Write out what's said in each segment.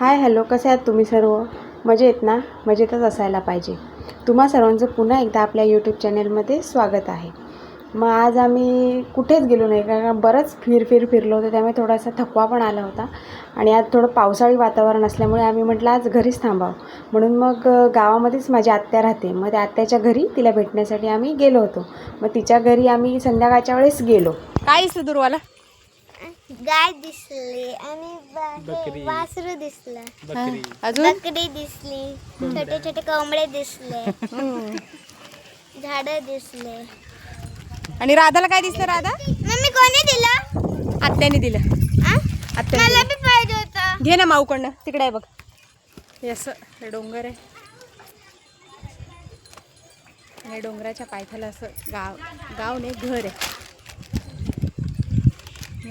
Hi hello, कसे आहात तुम्ही सर्व? मजेत ना? मजेतच असायला पाहिजे. तुम्हा सर्वांचं पुन्हा एकदा आपल्या यूट्यूब चॅनलमध्ये स्वागत आहे. मग आज आम्ही कुठेच गेलो नाही, कारण बरंच फिरलो होतो, त्यामुळे थोडासा थकवा पण आला होता. आणि आज थोडं पावसाळी वातावरण असल्यामुळे आम्ही म्हटलं आज घरीच थांबावं. म्हणून मग गावामध्येच माझी आत्या राहते, मग त्या आत्याच्या घरी तिला भेटण्यासाठी आम्ही गेलो होतो. मग तिच्या घरी आम्ही संध्याकाळच्या वेळेस गेलो. काय दिसलं दुर्वाला? गाय दिसली आणि वासरू दिसलं, अजून बकरी दिसली, छोटे छोटे कोंबडे दिसले, झाड दिसले. आणि राधाला काय दिसलं? राधा मम्मी कोणी दिलं? आत्याने दिलं. मला बी पाहिजे होतं. घे ना माऊकडनं, तिकडे आहे बघ. हे असं हे डोंगर आहे आणि डोंगराच्या पायथ्याला असं गाव नाही, घर आहे.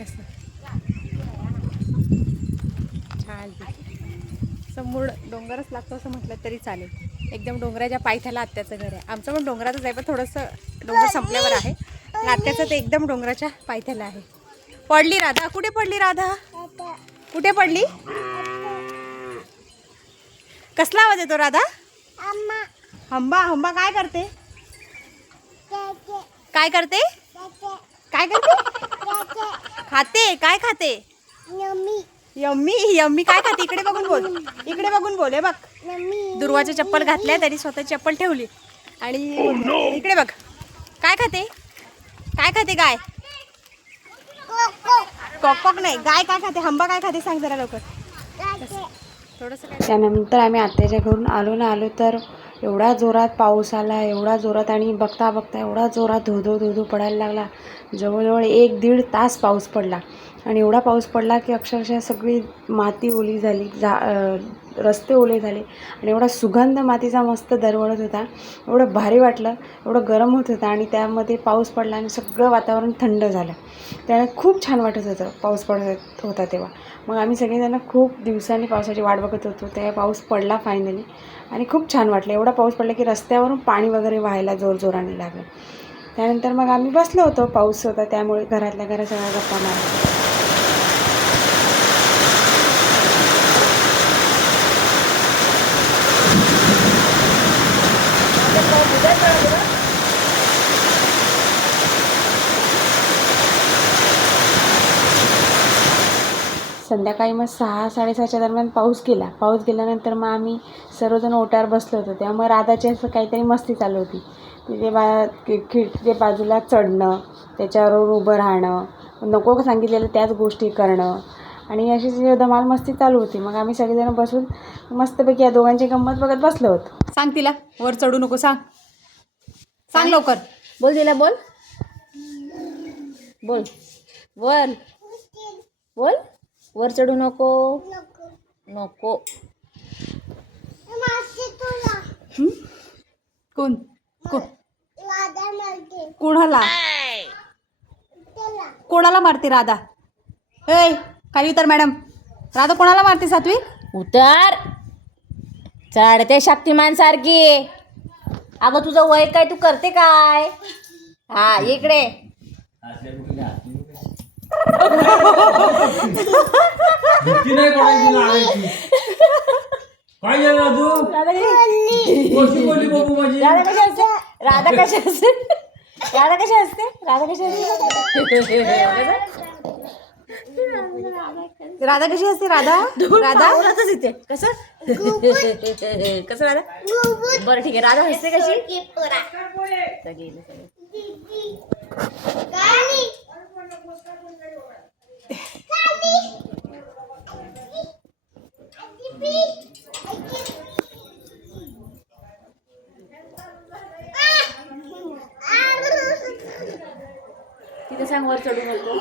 असं छान समोर डोंगरच लागतो असं म्हटलं तरी चालेल. एकदम डोंगराच्या पायथ्याला आत्याचं घर आहे. आमचं पण डोंगरातच आहे, पण थोडंसं डोंगर संपल्यावर आहे. आणि आत्याचं ते एकदम डोंगराच्या पायथ्याला आहे. पडली राधा? कुठे पडली राधा? कुठे पडली? कसला आवाज येतो राधा? हंबा हंबा काय करते? काय करते? काय करते? खाते. काय खाते? यम्मी यम्मी काय खाते? इकडे बघून बोल, इकडे बघून बोल. हे बघ, दुर्वाची चप्पल घातल्या, तरी स्वतः चप्पल ठेवली आणि इकडे बघ काय खाते. काय खाते गाय? कॉक नाही, गाय काय खाते? हंबा काय खाते? सांग जरा लवकर. थोडंसं. त्यानंतर आम्ही आत्याच्या घरून आलो तर एवढा जोरात पाऊस आला, एवढा जोरात, आणि बघता एवढा जोरात धो पडायला लागला. जवळजवळ 1-1.5 तास पाऊस पडला. आणि एवढा पाऊस पडला की अक्षरशः सगळी माती ओली झाली, रस्ते ओले झाले. आणि एवढा सुगंध मातीचा मस्त दरवळत होता. एवढं भारी वाटलं, एवढं गरम होत होतं, आणि त्यामध्ये पाऊस पडला आणि सगळं वातावरण थंड झालं. त्यामुळे खूप छान वाटत होतं पाऊस पडत होता तेव्हा. मग आम्ही सगळेजण खूप दिवसांनी पावसाची वाट बघत होतो. तेव्हा पाऊस पडला फायनली, आणि खूप छान वाटलं. एवढा पाऊस पडला की रस्त्यावरून पाणी वगैरे व्हायला जोराने लागलं. त्यानंतर मग आम्ही बसलो होतो, पाऊस होता त्यामुळे घरातल्या घरात सगळ्या गप्पा मारत. संध्याकाळी मग 6-6:30च्या दरम्यान पाऊस गेल्यानंतर मग आम्ही सर्वजण ओट्यावर बसलो होतो. त्यामुळे राधाची असं काहीतरी मस्ती चालू होती. खिडकीच्या बाजूला चढणं, त्याच्यावर उभं राहणं, नको सांगितलेलं त्याच गोष्टी करणं, आणि अशी धमाल मस्ती चालू होती. मग आम्ही सगळेजण बसून मस्तपैकी या दोघांची गंमत बघत बसलो होतो. सांग तिला वर चढू नको, सांग लवकर. बोल तिला, बोल बोल बोल बोल. वर चढू नको. कोण कोणाला मारते राधा? ए खाली उतर मॅडम. राधा कोणाला मारते? सात्वी उतर. चढते शक्तिमान सारखी. अगं तुझं वय काय? तू करते काय? हा इकडे. राधा कशी असते? राधा कसं राधा? बरं ठीक आहे. राधा हसते कशी? तिथे सांग वर चढू नको.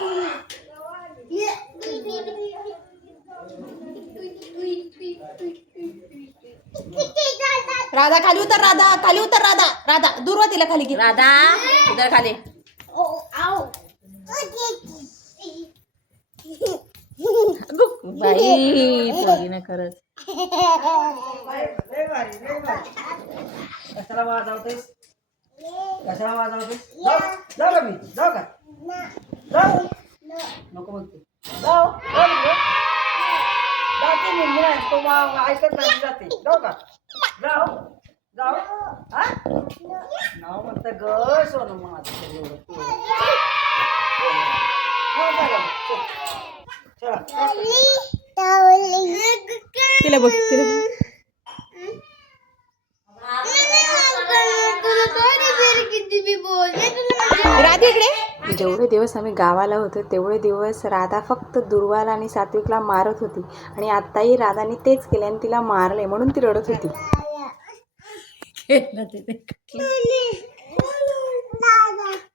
राधा खाली उतर. राधा दूर वा, तिला खाली घे. राधा उतर खाली. बाई पोरीनं खरंच. कशाला वाजवतेस? जाऊ का मी? जाऊ का? जाऊ नको बोलते. जाऊ जाते मी. तो मग ऐकत नाही जाते. जाऊ का? जाऊ जाऊ हा नाव म्हणतं ग सोनू माझं एवढं तू. हो, चला, चल. चला. तिला बघ तिला बघ. राधा इकडे. जेवढे दिवस आम्ही गावाला होतो तेवढे दिवस राधा फक्त दुर्वाला आणि सात्विकला मारत होती आणि आत्ताही राधाने तेच केले आणि तिला मारले म्हणून ती रडत होती.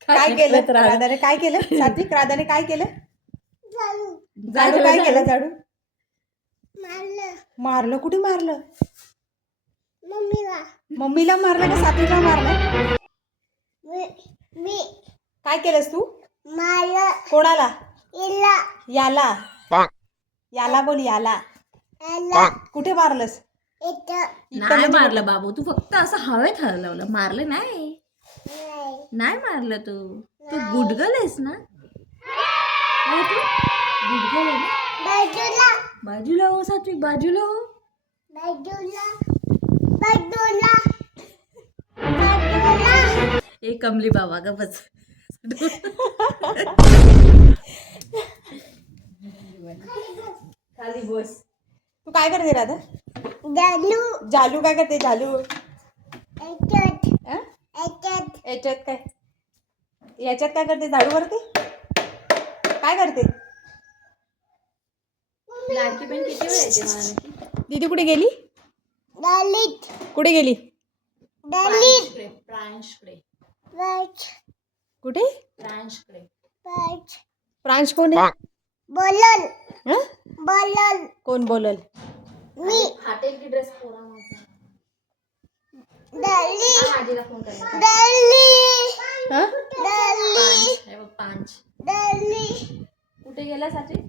काय केलं राधाने? काय केलं सात्विक? राधाने काय केलं? झाडू काय केलं? झाडू मारलं. कुठे मारलं? मम्मीला मारलं का सात्विकला मारलं? काय केलंस तू? कोणाला? याला. याला बोल. याला कुठे मारलंस? नाही मारलं बाबू, तू फक्त असं हवेत हलवलं, मारलं नाही. नाही मारलं तू. तू गुडगल आहेस ना? हो, तू गुडगल आहे ना? बाजूला हो सात्विक, बाजूला हो. ए कमली बाबा ग बस. खाली बस. तू काय करते राधा? जालू काय करते? जालू याच्यात काय? याच्यात काय करते? झाडू करते? काय करते? लाडकी पण किती वेळ येते मला? दीदी कुठे गेली? कुठे गेली? प्रांशकडे. कुठे? प्रांशकडे. प्रांश कोण आहे? हं? कोण बोलल? फाटेल की ड्रेस पोरा माझा. आजीला फोन करायचा. हं? पांच. कुठे गेला सात्विक?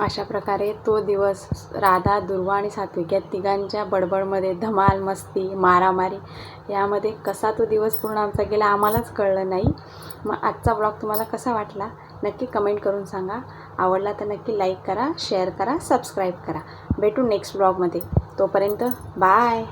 अशा प्रकारे तो दिवस राधा, दुर्वा आणि सात्विक या तिघांच्या बडबडमध्ये धमाल, मस्ती, मारामारी यामध्ये कसा तो दिवस पूर्ण आमचा गेला आम्हालाच कळलं नाही. मग आजचा ब्लॉग तुम्हाला कसा वाटला नक्की कमेंट करून सांगा. आवडला तर नक्की लाईक करा, शेअर करा, सबस्क्राईब करा. भेटू नेक्स्ट ब्लॉगमध्ये. तोपर्यंत बाय.